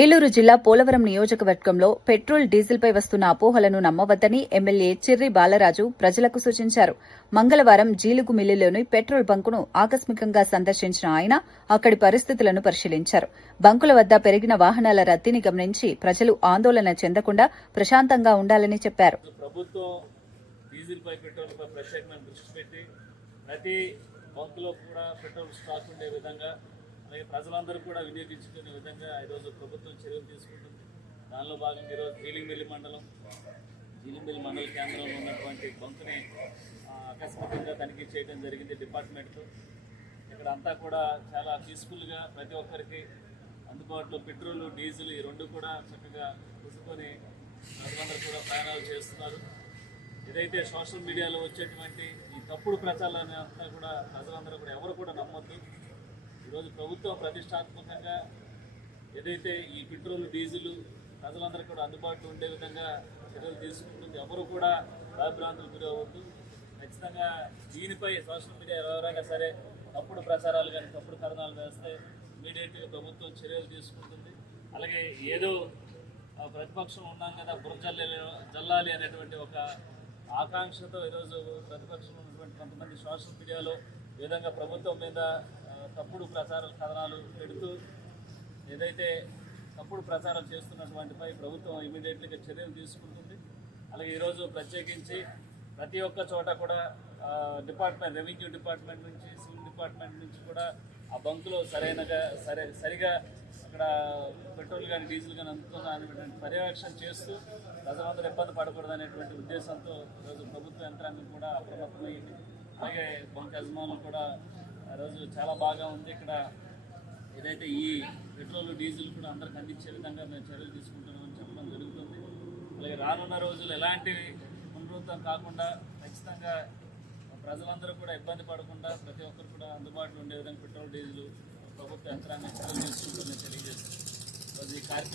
ఏలూరు జిల్లా పోలవరం నియోజకవర్గంలో పెట్రోల్ డీజిల్పై వస్తున్న అపోహలను నమ్మవద్దని ఎమ్మెల్యే చిర్రి బాలరాజు ప్రజలకు సూచించారు. మంగళవారం జీలుగు మిల్లులోని పెట్రోల్ బంకును ఆకస్మికంగా సందర్శించిన ఆయన అక్కడి పరిస్థితులను పరిశీలించారు. బంకుల వద్ద పెరిగిన వాహనాల రద్దీని గమనించి ప్రజలు ఆందోళన చెందకుండా ప్రశాంతంగా ఉండాలని చెప్పారు. అలాగే ప్రజలందరూ కూడా వినియోగించుకునే విధంగా ఈరోజు ప్రభుత్వం చర్యలు తీసుకుంటుంది. దానిలో భాగంగా ఈరోజు జీలింబెల్లి మండల కేంద్రంలో ఉన్నటువంటి బంకుని ఆకస్మికంగా తనిఖీ చేయడం జరిగింది డిపార్ట్మెంట్తో. ఇక్కడ అంతా కూడా చాలా పీస్ఫుల్గా ప్రతి ఒక్కరికి అందుబాటులో పెట్రోల్, డీజిల్ ఈ రెండు కూడా చక్కగా తీసుకొని ప్రజలందరూ కూడా ప్రయాణాలు చేస్తున్నారు. ఏదైతే సోషల్ మీడియాలో వచ్చేటువంటి ఈ తప్పుడు ప్రచారాన్ని అంతా కూడా ప్రజలందరూ కూడా ఎవరు కూడా నమ్మొద్దు. ఈరోజు ప్రభుత్వం ప్రతిష్టాత్మకంగా ఏదైతే ఈ పెట్రోల్, డీజిల్ ప్రజలందరూ కూడా అందుబాటులో ఉండే విధంగా చర్యలు తీసుకుంటుంది. ఎవరు కూడా భయభ్రాంతులు గురవద్దు. ఖచ్చితంగా దీనిపై సోషల్ మీడియా ఎవరైనా సరే తప్పుడు ప్రచారాలు కానీ తప్పుడు కథనాలు వేస్తే ఇమీడియట్గా ప్రభుత్వం చర్యలు తీసుకుంటుంది. అలాగే ఏదో ప్రతిపక్షం ఉన్నాం కదా జల్లాలి అనేటువంటి ఒక ఆకాంక్షతో ఈరోజు ప్రతిపక్షంలో ఉన్నటువంటి కొంతమంది సోషల్ మీడియాలో ఈ విధంగా ప్రభుత్వం మీద తప్పుడు కథనాలు పెడుతూ ఏదైతే తప్పుడు ప్రచారం చేస్తున్నటువంటిపై ప్రభుత్వం ఇమీడియట్గా చర్యలు తీసుకుంటుంది. అలాగే ఈరోజు ప్రత్యేకించి ప్రతి ఒక్క చోట కూడా రెవెన్యూ డిపార్ట్మెంట్ నుంచి, సివిల్ డిపార్ట్మెంట్ నుంచి కూడా ఆ బంకులో సరిగా అక్కడ పెట్రోల్ కానీ డీజిల్ కానీ అందుతుందా అనేటువంటి పర్యవేక్షణ చేస్తూ ప్రజలందరూ ఇబ్బంది పడకూడదు అనేటువంటి ఉద్దేశంతో ఈరోజు ప్రభుత్వ యంత్రాంగం కూడా అప్రమత్తమైంది. అలాగే బంక్ యజమానులు కూడా ఈరోజు చాలా బాగా ఉంది. ఇక్కడ ఏదైతే ఈ పెట్రోల్, డీజిల్ కూడా అందరికి అందించే విధంగా మేము చర్యలు తీసుకుంటున్నామని చెప్పడం జరుగుతుంది. అలాగే రానున్న రోజులు ఎలాంటివి పునరుద్ధం కాకుండా ఖచ్చితంగా ప్రజలందరూ కూడా ఇబ్బంది పడకుండా ప్రతి ఒక్కరు కూడా అందుబాటులో ఉండే విధంగా పెట్రోల్, డీజిల్ ప్రభుత్వ యంత్రాంగం చర్యలు తీసుకుంటుందని తెలియజేస్తుంది. ఈ కార్యక్రమం